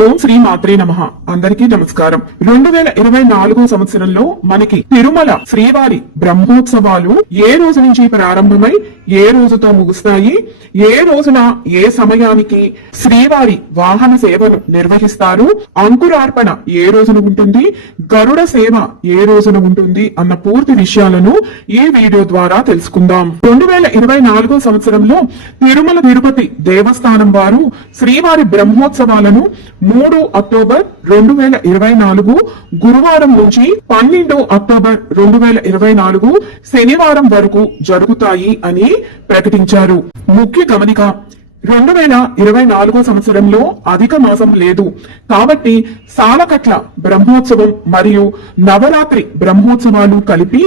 ఓం శ్రీ మాత్రే నమ. అందరికీ నమస్కారం. రెండు వేల ఇరవై నాలుగో సంవత్సరంలో మనకి తిరుమల శ్రీవారి బ్రహ్మోత్సవాలు ఏ రోజు నుంచి ప్రారంభమై ఏ రోజుతో ముగుస్తాయి? ఏ రోజున ఏ సమయానికి శ్రీవారి వాహన సేవను నిర్వహిస్తారు? అంకురార్పణ ఏ రోజున ఉంటుంది? గరుడ సేవ ఏ రోజున ఉంటుంది? అన్న పూర్తి విషయాలను ఈ వీడియో ద్వారా తెలుసుకుందాం. రెండు వేల ఇరవై నాలుగో సంవత్సరంలో తిరుమల తిరుపతి దేవస్థానం వారు శ్రీవారి బ్రహ్మోత్సవాలను మూడు అక్టోబర్ రెండు వేల ఇరవై నాలుగు గురువారం నుంచి పన్నెండు అక్టోబర్ రెండు వేల ఇరవై నాలుగు శనివారం వరకు జరుగుతాయి అని ప్రకటించారు. ముఖ్య గమనిక రెండు వేల ఇరవై నాలుగో సంవత్సరంలో అధిక మాసం లేదు. కాబట్టి సాలకట్ల బ్రహ్మోత్సవం మరియు నవరాత్రి బ్రహ్మోత్సవాలు కలిపి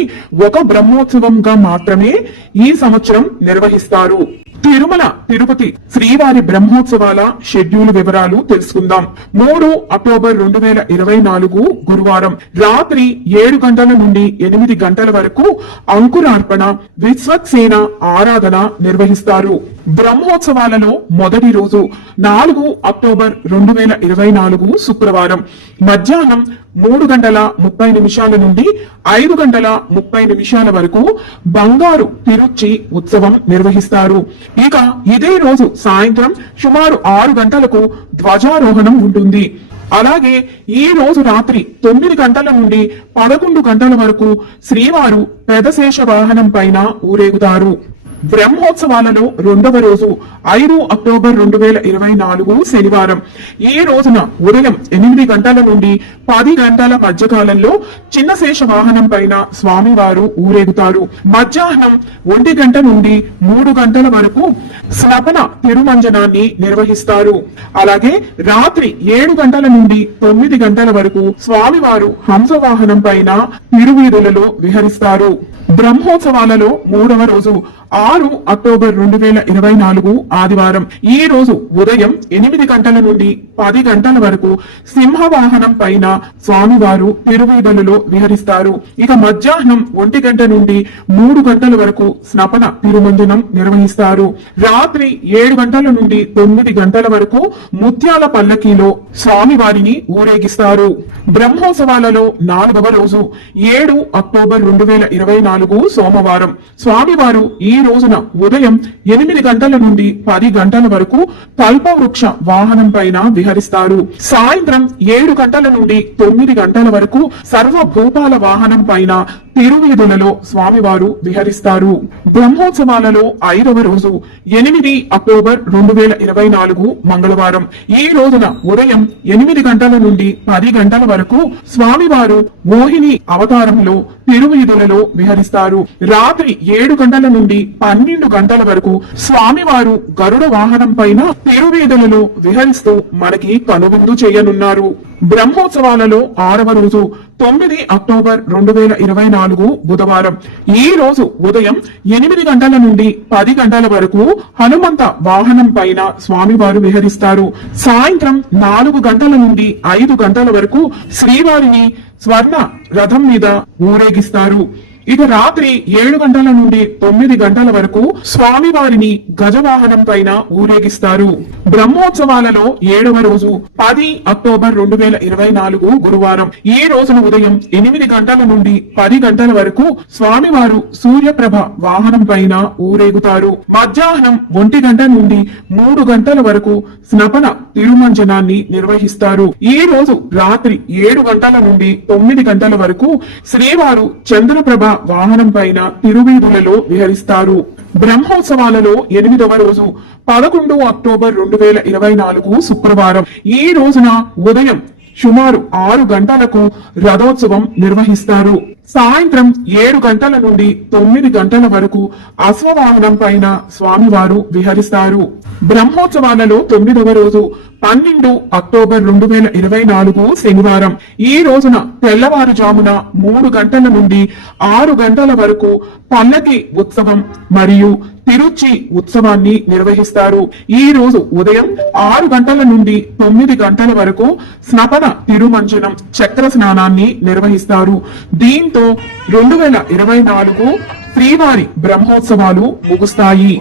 ఒక బ్రహ్మోత్సవంగా మాత్రమే ఈ సంవత్సరం నిర్వహిస్తారు. తిరుమల తిరుపతి శ్రీవారి బ్రహ్మోత్సవాల షెడ్యూల్ వివరాలు తెలుసుకుందాం. మూడు అక్టోబర్ రెండు వేల ఇరవై నాలుగు గురువారం రాత్రి ఏడు గంటల నుండి ఎనిమిది గంటల వరకు అంకురార్పణ విశ్వక్సేన ఆరాధన నిర్వహిస్తారు. బ్రహ్మోత్సవాలలో మొదటి రోజు నాలుగు అక్టోబర్ రెండు వేల ఇరవై నాలుగు శుక్రవారం. మధ్యాహ్నం మూడు గంటల ముప్పై నిమిషాల నుండి ఐదు గంటల ముప్పై నిమిషాల వరకు బంగారు తిరుచి ఉత్సవం నిర్వహిస్తారు. ఇక ఇదే రోజు సాయంత్రం సుమారు ఆరు గంటలకు ధ్వజారోహణం ఉంటుంది. అలాగే ఈ రోజు రాత్రి తొమ్మిది గంటల నుండి పదకొండు గంటల వరకు శ్రీవారు పెదశేష వాహనం పైన ఊరేగుతారు. బ్రహ్మోత్సవాలలో రెండవ రోజు ఐదు అక్టోబర్ రెండు వేల ఇరవై నాలుగు శనివారం. ఈ రోజున ఉదయం ఎనిమిది గంటల నుండి పది గంటల మధ్యకాలంలో చిన్న శేష వాహనం పైన స్వామివారు ఊరేగుతారు. మధ్యాహ్నం ఒంటి గంట నుండి మూడు గంటల వరకు స్నపన తిరుమంజనాన్ని నిర్వహిస్తారు. అలాగే రాత్రి ఏడు గంటల నుండి తొమ్మిది గంటల వరకు స్వామివారు హంస వాహనం పైన తిరువీధులలో విహరిస్తారు. బ్రహ్మోత్సవాలలో మూడవ రోజు ఆరు అక్టోబర్ రెండు వేల ఇరవై నాలుగు ఆదివారం. ఈ రోజు ఉదయం ఎనిమిది గంటల నుండి పది గంటల వరకు సింహవాహనం పైన స్వామివారు తిరువీధులలో విహరిస్తారు. ఇక మధ్యాహ్నం ఒంటి గంట నుండి మూడు గంటల వరకు స్నపన తిరుమంజనం నిర్వహిస్తారు. రాత్రి ఏడు గంటల నుండి తొమ్మిది గంటల వరకు ముత్యాల పల్లకీలో స్వామివారిని ఊరేగిస్తారు. బ్రహ్మోత్సవాలలో నాలుగవ రోజు ఏడు అక్టోబర్ రెండు వేల ఇరవై నాలుగు సోమవారం. స్వామివారు ఈ రోజున ఉదయం ఎనిమిది గంటల నుండి పది గంటల వరకు కల్పవృక్ష వాహనం పైన విహరిస్తారు. సాయంత్రం ఏడు గంటల నుండి తొమ్మిది గంటల వరకు సర్వ భూపాల వాహనం పైన తిరువీధులలో స్వామివారు విహరిస్తారు. బ్రహ్మోత్సవాలలో ఐదవ రోజు ఎనిమిది అక్టోబర్ రెండు వేల ఇరవై నాలుగు మంగళవారం. ఈ రోజున ఉదయం ఎనిమిది గంటల నుండి పది గంటల వరకు స్వామివారు మోహిని అవతారంలో తిరువీధులలో విహరిస్తారు. రాత్రి ఏడు గంటల నుండి పన్నెండు గంటల వరకు స్వామివారు గరుడ వాహనం పైన తిరువీధులలో విహరిస్తూ మనకి కనువిందు చేయనున్నారు. బ్రహ్మోత్సవాలలో ఆరవ రోజు తొమ్మిది అక్టోబర్ రెండు వేల ఇరవై నాలుగు బుధవారం. ఈ రోజు ఉదయం ఎనిమిది గంటల నుండి పది గంటల వరకు హనుమంత వాహనం పైన స్వామివారు విహరిస్తారు. సాయంత్రం నాలుగు గంటల నుండి ఐదు గంటల వరకు శ్రీవారిని స్వర్ణ రథం మీద ఊరేగిస్తారు. ఇక రాత్రి ఏడు గంటల నుండి తొమ్మిది గంటల వరకు స్వామివారిని గజవాహనం పైన ఊరేగిస్తారు. బ్రహ్మోత్సవాలలో ఏడవ రోజు పది అక్టోబర్ రెండు వేల ఇరవై నాలుగు గురువారం. ఈ రోజున ఉదయం ఎనిమిది గంటల నుండి పది గంటల వరకు స్వామివారు సూర్యప్రభ వాహనం పైన ఊరేగుతారు. మధ్యాహ్నం ఒంటి గంట నుండి మూడు గంటల వరకు స్నపన తిరుమంజనాన్ని నిర్వహిస్తారు. ఈ రోజు రాత్రి ఏడు గంటల నుండి తొమ్మిది గంటల వరకు శ్రీవారు చంద్రప్రభ వాహనం పైన తిరువీధులలో విహరిస్తారు. బ్రహ్మోత్సవాలలో ఎనిమిదవ రోజు పదకొండు అక్టోబర్ రెండు వేల ఇరవై నాలుగు శుక్రవారం. ఈ రోజున ఉదయం సుమారు ఆరు గంటలకు రథోత్సవం నిర్వహిస్తారు. సాయంత్రం ఏడు గంటల నుండి తొమ్మిది గంటల వరకు అశ్వవాహనం పైన స్వామివారు విహరిస్తారు. బ్రహ్మోత్సవాలలో తొమ్మిదవ రోజు పన్నెండు అక్టోబర్ రెండు వేల ఇరవై నాలుగు శనివారం. ఈ రోజున తెల్లవారుజామున మూడు గంటల నుండి ఆరు గంటల వరకు పల్లకి ఉత్సవం మరియు తిరుచి ఉత్సవాన్ని నిర్వహిస్తారు. ఈ రోజు ఉదయం ఆరు గంటల నుండి తొమ్మిది గంటల వరకు స్నపన తిరుమంజనం చక్ర స్నానాన్ని నిర్వహిస్తారు దీంతో రెండు వేల ఇరవై నాలుగు శ్రీవారి బ్రహ్మోత్సవాలు ముగుస్తాయి.